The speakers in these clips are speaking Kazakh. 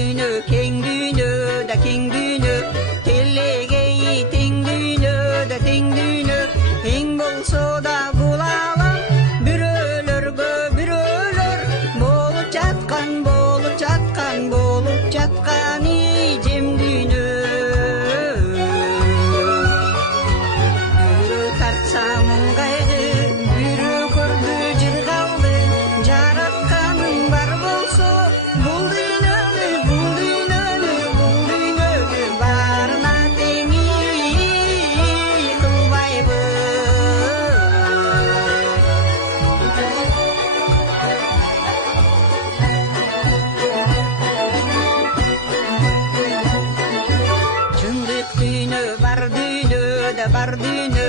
düğünü, keng düğünü da keng düğünü, tellegeyi teng düğünü da teng düğünü, teng bolso da bulalam, bir ölürgü bir ölür, bolup çatkan, bolup çatkan, bolup çatkan icem düğünü. Bürü tartsam ыңгайды, bürü көрдü жыр kaldı, жаратканың бар болсо, бул дүйнөнү барына теңи кылбайбы. Чындык дүйнө бар дүйнө да бар дүйнө,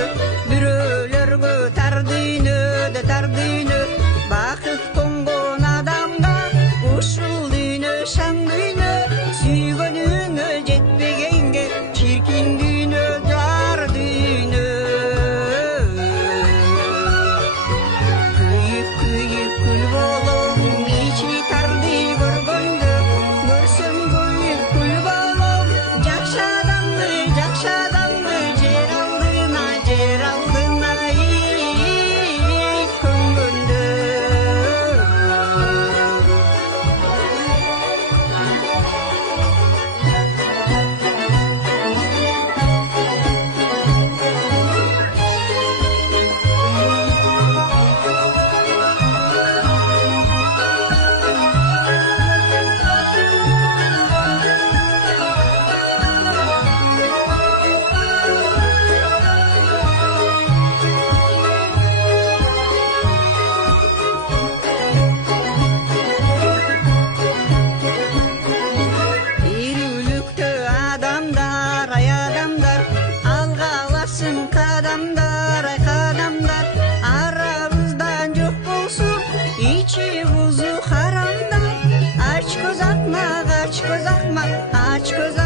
бирөөлөргө тар дүйнө да тар дүйнө, бакыт коңгон адамга ушул дүйнө шаң дүйнө, сүйгөнүңө жетпегенге чиркин дүйнө дар дүйнө. Күйүп күйүп күл болом, ичи тарды көргөндө, көрсөм күйүп күл болом, жакшы адамды жер алдына көңгөндө. Ирүүлүктө адамдар, ай адамдар, алга аласың кадамдар, ай кадамдар, арабыздан жок болсун ичи бузу харамдар. Ач көз акмак, ач көз акмак, ач көз